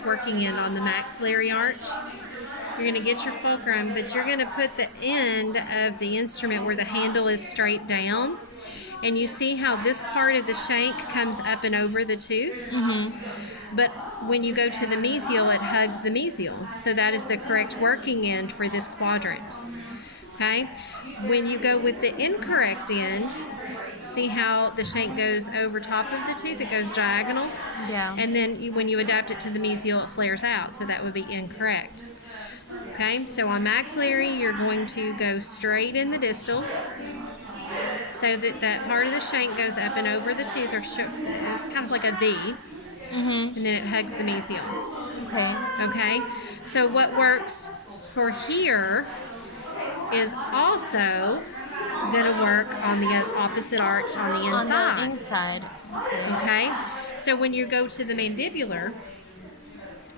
correct working end on the maxillary arch. You're going to get your fulcrum, but you're going to put the end of the instrument where the handle is straight down. And you see how this part of the shank comes up and over the tooth? But when you go to the mesial, it hugs the mesial. So that is the correct working end for this quadrant. Okay? When you go with the incorrect end, see how the shank goes over top of the tooth? It goes diagonal. Yeah. And then when you adapt it to the mesial, it flares out. So that would be incorrect. Okay? So on maxillary, you're going to go straight in the distal so that that part of the shank goes up and over the tooth, or kind of like a V. And then it hugs the mesial. Okay? So what works for here is also going to work on the opposite arch on the inside. On the inside. Okay? So when you go to the mandibular,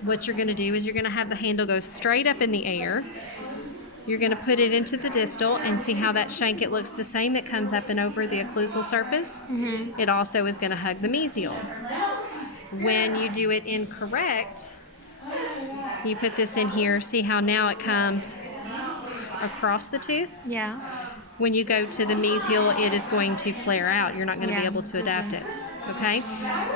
what you're going to do is you're going to have the handle go straight up in the air. You're going to put it into the distal and see how that shank, it looks the same. It comes up and over the occlusal surface. It also is going to hug the mesial. When you do it incorrect, you put this in here. See how now it comes across the tooth? Yeah. When you go to the mesial, it is going to flare out. You're not going to be able to adapt it. Okay?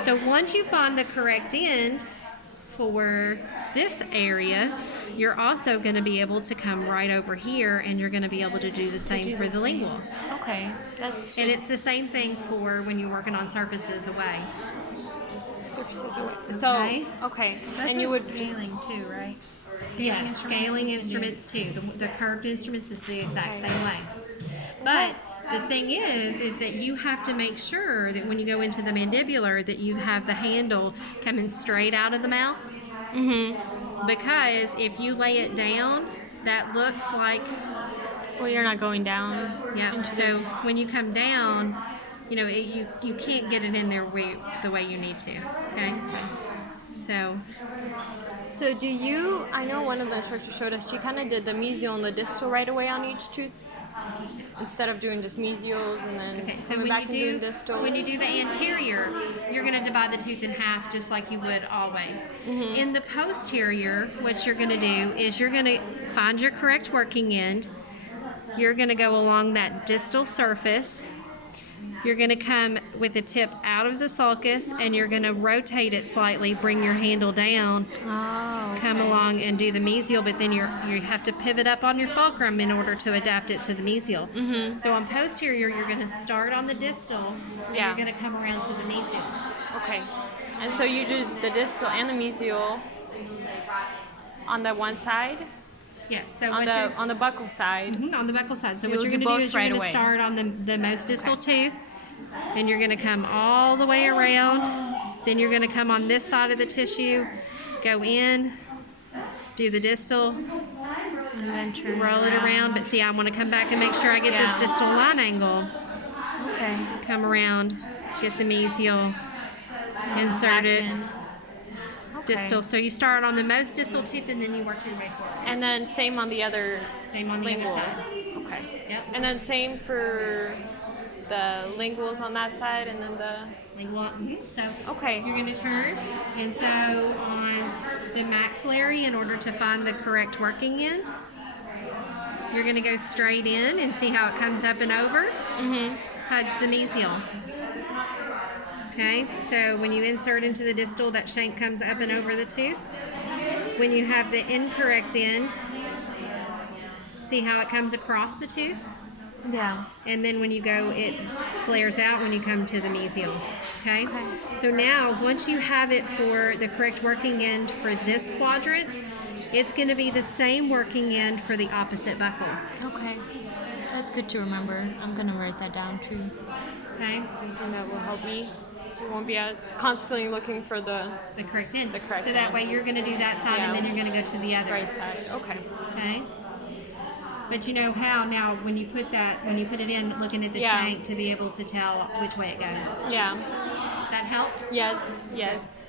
So once you find the correct end for this area, you're also going to be able to come right over here, and you're going to be able to do the same for the lingual. Okay. And it's the same thing for when you're working on surfaces away. Surfaces away. So, okay. And you would scaling too, right? Yes, scaling instruments too. The curved instruments is the exact same way. But the thing is that you have to make sure that when you go into the mandibular that you have the handle coming straight out of the mouth. Because if you lay it down, that looks like... Well, you're not going down. Yeah, so when you come down, you know, you can't get it in there the way you need to, okay? So do you, I know one of the instructors showed us, she kind of did the mesial and the distal right away on each tooth, instead of doing just mesials and then coming back and doing distals. When you do the anterior, you're going to divide the tooth in half just like you would always. In the posterior, what you're going to do is you're going to find your correct working end. You're going to go along that distal surface. You're going to come with the tip out of the sulcus, and you're going to rotate it slightly, bring your handle down, come along and do the mesial, but then you have to pivot up on your fulcrum in order to adapt it to the mesial. So on posterior, you're going to start on the distal, and you're going to come around to the mesial. Okay. And so you do the distal and the mesial on the one side? Yes. So on the buccal side. On the buccal side. So You'll what you're do going to do both is you're right going to away. start on the most distal tooth, and you're going to come all the way around. Then you're going to come on this side of the tissue, go in, do the distal, And then turn roll it around. But see, I want to come back and make sure I get this distal line angle. Okay. Come around, get the mesial, insert it, distal. So you start on the most distal tooth, and then you work your way forward. And then same on the other Same on the lingual. other side. Okay. Yep. And then same for the linguals on that side, and then the... Lingual. So Okay. you're going to turn, and so on the maxillary, in order to find the correct working end, you're going to go straight in and see how it comes up and over. Hugs the mesial. Okay, so when you insert into the distal, that shank comes up and over the tooth. When you have the incorrect end, see how it comes across the tooth? Yeah. And then when you go, it flares out when you come to the mesial. Okay? So now, once you have it for the correct working end for this quadrant, it's going to be the same working end for the opposite buccal. Okay. That's good to remember. I'm going to write that down too. Okay? And that will help me. You won't be as constantly looking for the correct end. The correct so that end. way you're going to do that side, and then you're going to go to the other. right side. Okay. Okay? But you know how now when you put it in, looking at the shank to be able to tell which way it goes. Yeah. That help? Yes. Yes.